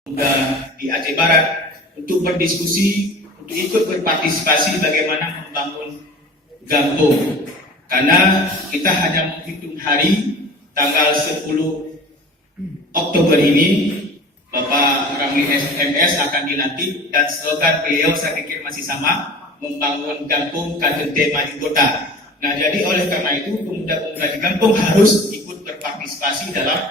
Pemuda di Aceh Barat untuk berdiskusi, untuk ikut berpartisipasi bagaimana membangun Gampung. Karena kita hanya menghitung hari tanggal 10 Oktober ini Bapak Ramli MS akan dilantik dan slogan beliau saya pikir masih sama, membangun Gampung KTT Maju Kota. Nah, jadi oleh karena itu pemuda-pemuda di Gampung harus ikut berpartisipasi dalam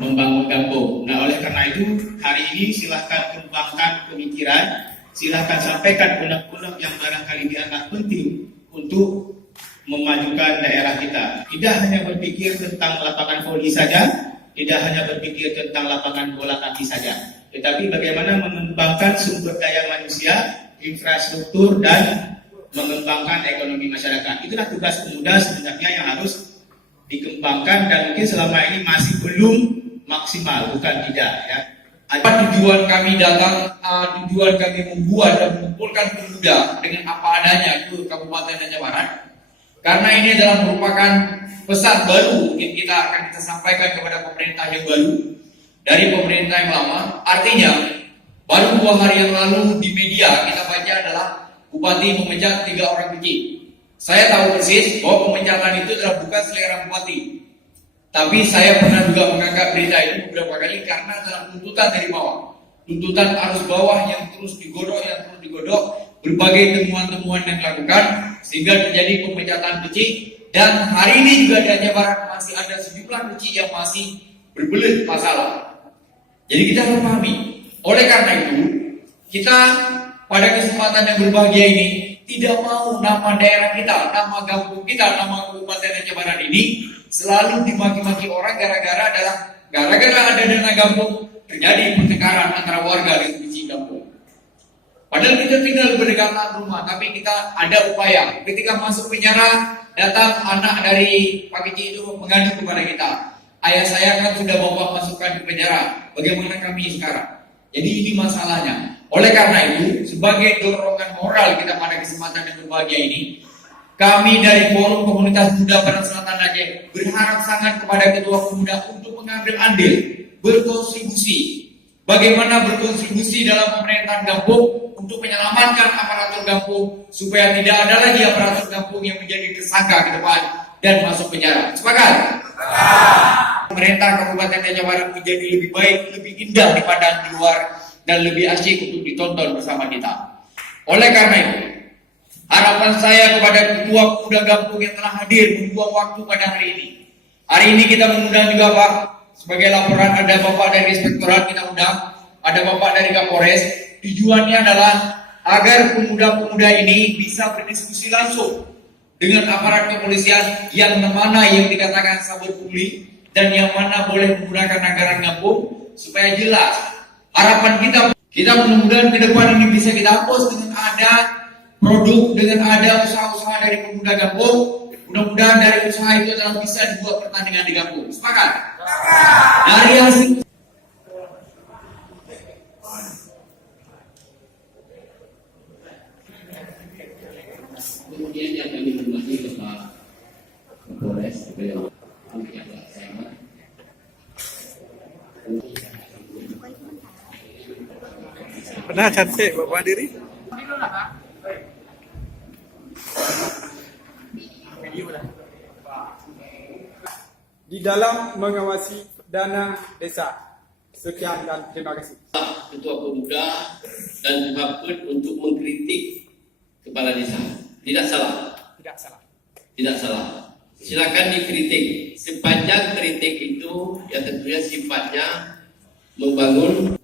membangun Gampung. Nah, oleh karena itu hari ini silahkan kembangkan pemikiran, silahkan sampaikan unek-unek yang barangkali dianggap penting untuk memajukan daerah kita. Tidak hanya berpikir tentang lapangan voli saja, tidak hanya berpikir tentang lapangan bola kaki saja, tetapi bagaimana mengembangkan sumber daya manusia, infrastruktur, dan mengembangkan ekonomi masyarakat. Itulah tugas pemuda sebenarnya yang harus dikembangkan dan mungkin selama ini masih belum maksimal, bukan tidak ya. Tujuan kami datang, tujuan kami membuat dan mengumpulkan pemuda dengan apa adanya ke Kabupaten Aceh Barat, karena ini adalah merupakan pesan baru yang kita sampaikan kepada pemerintah yang baru dari pemerintah yang lama. Artinya baru 2 hari yang lalu di media kita baca adalah Bupati memecat 3 orang kecil. Saya tahu persis bahwa pemecatan itu adalah bukan selera Bupati. Tapi saya pernah juga mengangkat berita itu beberapa kali karena dalam tuntutan dari bawah. Tuntutan arus bawah yang terus digodok, berbagai temuan-temuan yang dilakukan sehingga terjadi pemecatan kecil. Dan hari ini juga di Aceh Barat masih ada sejumlah kecil yang masih berbelit masalah. Jadi kita harus pahami. Oleh karena itu, kita pada kesempatan yang berbahagia ini tidak mau nama daerah kita, nama Gampung kita, nama Kabupaten Aceh Barat ini selalu dimaki-maki orang gara-gara ada dana Gampung terjadi pertengkaran antara warga dengan kecil Gampung. Padahal kita tinggal berdekatan rumah, tapi kita ada upaya. Ketika masuk penjara, datang anak dari Pak Kecil itu mengadu kepada kita. Ayah saya kan sudah bapak masukkan ke penjara. Bagaimana kami sekarang? Jadi ini masalahnya. Oleh karena itu, sebagai dorongan moral kita pada kesempatan yang berbahagia ini, kami dari Forum Komunitas Muda Barat Selatan Aceh berharap sangat kepada Ketua Pemuda untuk mengambil andil, berkontribusi. Bagaimana berkontribusi dalam pemerintahan Gampung untuk menyelamatkan aparatur Gampung supaya tidak ada lagi aparatur Gampung yang menjadi tersangka ke depan dan masuk penjara. Sepakat? Pemerintah Kabupaten Aceh Barat menjadi lebih baik, lebih indah dipandang di luar dan lebih asyik untuk ditonton bersama kita. Oleh karena itu, harapan saya kepada Ketua Pemuda Gampung yang telah hadir membuang waktu pada hari ini. Hari ini kita mengundang juga Pak, sebagai laporan ada Bapak dari Inspektorat kita undang, ada Bapak dari Kapolres. Tujuannya adalah agar pemuda-pemuda ini bisa berdiskusi langsung dengan aparat kepolisian yang mana yang dikatakan sabar pungli dan yang mana boleh menggunakan anggaran Gampung supaya jelas. Harapan kita mudah-mudahan ke depan ini bisa kita hapus dengan ada produk, dengan ada usaha-usaha dari pemuda Gampung. Mudah-mudahan dari usaha itu adalah bisa dibuat pertandingan di Gampung. Sepakat? Dari hasil kemudian yang kami hormati Bapak Kapolres, beliau yang pelaksana. Pernah cantik Bapak diri? Di dalam mengawasi dana desa. Sekian dan terima kasih. Ketua Pemuda dan Kapolres untuk mengkritik kepala desa. Tidak salah. Tidak salah. Tidak salah. Silakan dikritik. Sepanjang kritik itu ya tentunya sifatnya membangun